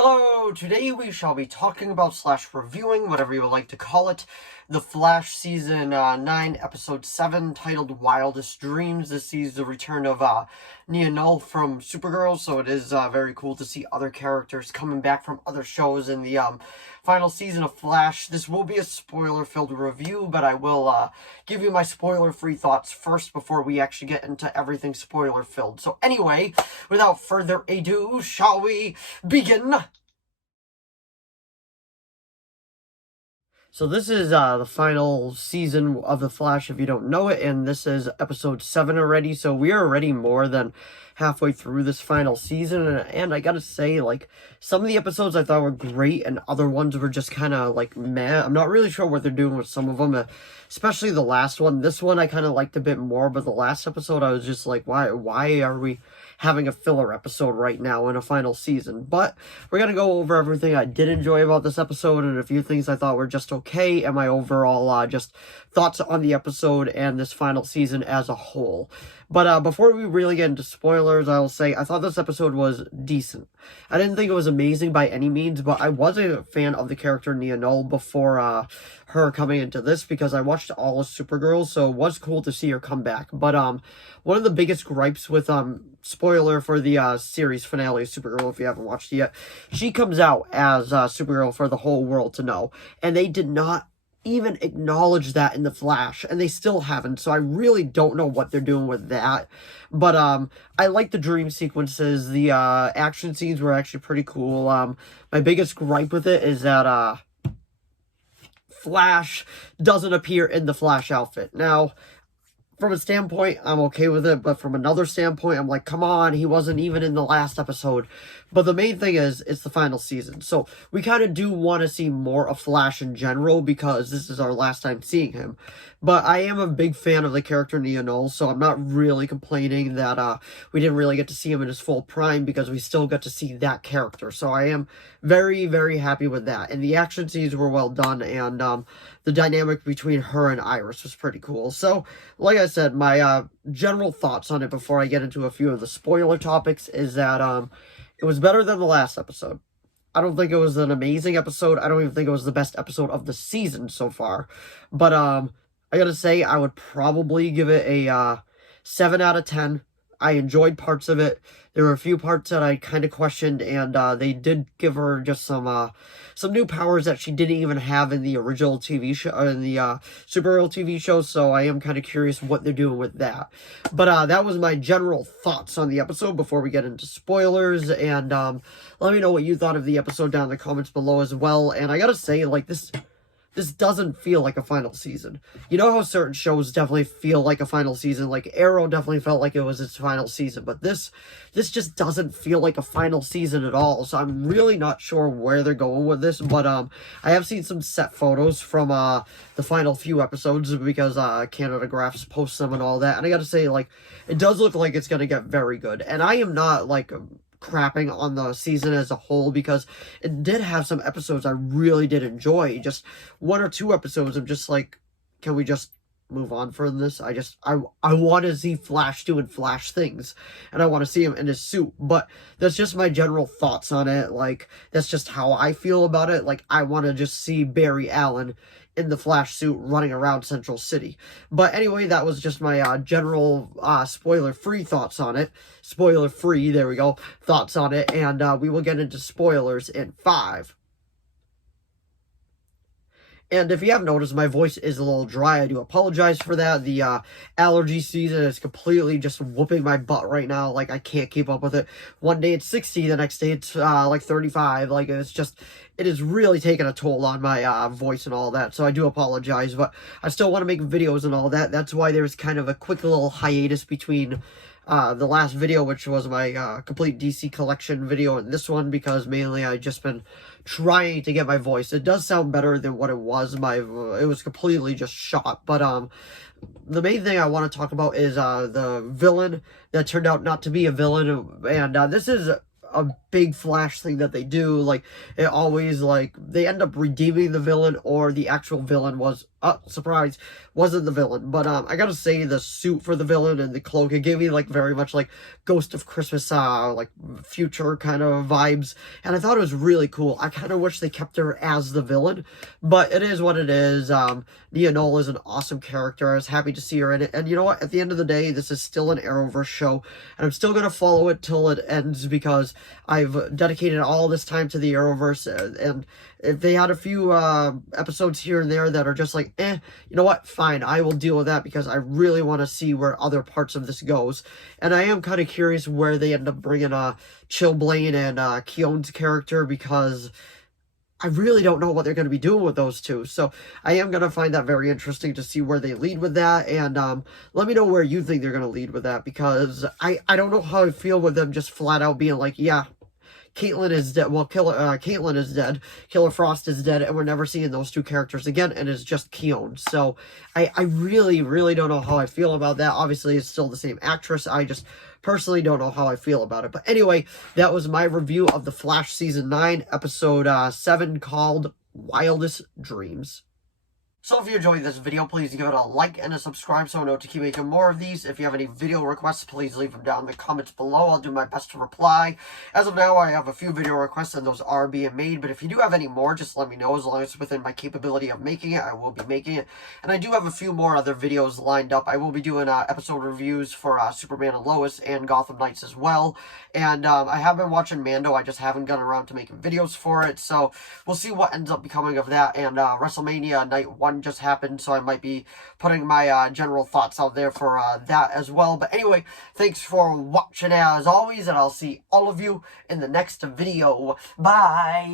Hello, today we shall be talking about / reviewing, whatever you would like to call it, The Flash Season 9, Episode 7, titled Wildest Dreams. This sees the return of Nia Null from Supergirl, so it is very cool to see other characters coming back from other shows in the final season of Flash. This will be a spoiler-filled review, but I will give you my spoiler-free thoughts first before we actually get into everything spoiler-filled. So anyway, without further ado, shall we begin? So this is the final season of The Flash, if you don't know it, and this is episode 7 already, so we are already more than halfway through this final season, and I gotta say, like, some of the episodes I thought were great, and other ones were just kind of, like, meh. I'm not really sure what they're doing with some of them, especially the last one. This one I kind of liked a bit more, but the last episode I was just like, why are we having a filler episode right now in a final season? But we're gonna go over everything I did enjoy about this episode and a few things I thought were just okay, and my overall just thoughts on the episode and this final season as a whole. But before we really get into spoilers, I will say I thought this episode was decent. I didn't think it was amazing by any means, but I was a fan of the character Nia Null before her coming into this, because I watched all of Supergirl, so it was cool to see her come back. But one of the biggest gripes with spoiler for the series finale of Supergirl, if you haven't watched it yet, she comes out as Supergirl for the whole world to know, and they did not even acknowledge that in The Flash, and they still haven't, so I really don't know what they're doing with that. But I like the dream sequences. The action scenes were actually pretty cool. My biggest gripe with it is that Flash doesn't appear in the Flash outfit. Now, from a standpoint, I'm okay with it, but from another standpoint, I'm like, come on, he wasn't even in the last episode. But the main thing is, it's the final season, so we kind of do want to see more of Flash in general, because this is our last time seeing him. But I am a big fan of the character Nia Null, so I'm not really complaining that we didn't really get to see him in his full prime, because we still got to see that character. So I am very, very happy with that. And the action scenes were well done, and the dynamic between her and Iris was pretty cool. So, like I said, my general thoughts on it before I get into a few of the spoiler topics is that it was better than the last episode. I don't think it was an amazing episode. I don't even think it was the best episode of the season so far. But I gotta say, I would probably give it a 7 out of 10. I enjoyed parts of it. There were a few parts that I kind of questioned, and they did give her just some new powers that she didn't even have in the original TV show, in the Supergirl TV show, so I am kind of curious what they're doing with that. But that was my general thoughts on the episode before we get into spoilers, and let me know what you thought of the episode down in the comments below as well. And I gotta say, like, this doesn't feel like a final season. You know how certain shows definitely feel like a final season? Like Arrow definitely felt like it was its final season, but this just doesn't feel like a final season at all. So I'm really not sure where they're going with this, but I have seen some set photos from the final few episodes, because Canada Graphs posts them and all that. And I gotta say, like, it does look like it's gonna get very good. And I am not like crapping on the season as a whole, because it did have some episodes I really did enjoy. Just 1 or 2 episodes I'm just like, can we just move on from this? I want to see Flash doing Flash things, and I want to see him in his suit. But that's just my general thoughts on it. Like, that's just how I feel about it. Like, I want to just see Barry Allen in the Flash suit running around Central City. But anyway, that was just my general spoiler-free thoughts on it. Spoiler-free, there we go, thoughts on it. And we will get into spoilers in 5. And if you haven't noticed, my voice is a little dry. I do apologize for that. The allergy season is completely just whooping my butt right now. Like, I can't keep up with it. One day it's 60, the next day it's like 35. Like, it is really taking a toll on my voice and all that. So I do apologize, but I still want to make videos and all that. That's why there's kind of a quick little hiatus between the last video, which was my complete DC collection video, and this one, because mainly I just been trying to get my voice. It does sound better than what it was. It was completely just shot. But the main thing I want to talk about is the villain that turned out not to be a villain, and this is a big Flash thing that they do. Like, it always, like, they end up redeeming the villain, or the actual villain was surprise, wasn't the villain. But I gotta say, the suit for the villain and the cloak, it gave me like very much like Ghost of Christmas, like future kind of vibes, and I thought it was really cool. I kind of wish they kept her as the villain, but it is what it is. Nia Knoll is an awesome character. I was happy to see her in it, and you know what? At the end of the day, this is still an Arrowverse show, and I'm still gonna follow it till it ends because I've dedicated all this time to the Arrowverse, and if they had a few episodes here and there that are just like, you know what, fine, I will deal with that because I really want to see where other parts of this goes. And I am kind of curious where they end up bringing Chillblaine and Keone's character, because I really don't know what they're going to be doing with those two. So I am going to find that very interesting to see where they lead with that. And let me know where you think they're going to lead with that, because I don't know how I feel with them just flat out being like, yeah, Caitlin is dead. Well, Caitlin is dead. Killer Frost is dead, and we're never seeing those two characters again, and it's just Keone. So I really, really don't know how I feel about that. Obviously, it's still the same actress. I just personally don't know how I feel about it. But anyway, that was my review of The Flash Season 9, Episode 7, called Wildest Dreams. So if you enjoyed this video, please give it a like and a subscribe so I know to keep making more of these. If you have any video requests, please leave them down in the comments below. I'll do my best to reply. As of now, I have a few video requests and those are being made, but if you do have any more, just let me know. As long as it's within my capability of making it, I will be making it. And I do have a few more other videos lined up. I will be doing episode reviews for Superman and Lois and Gotham Knights as well. And I have been watching Mando. I just haven't gotten around to making videos for it. So we'll see what ends up becoming of that. And WrestleMania Night 1 just happened, so I might be putting my general thoughts out there for that as well. But anyway, thanks for watching as always, and I'll see all of you in the next video. Bye!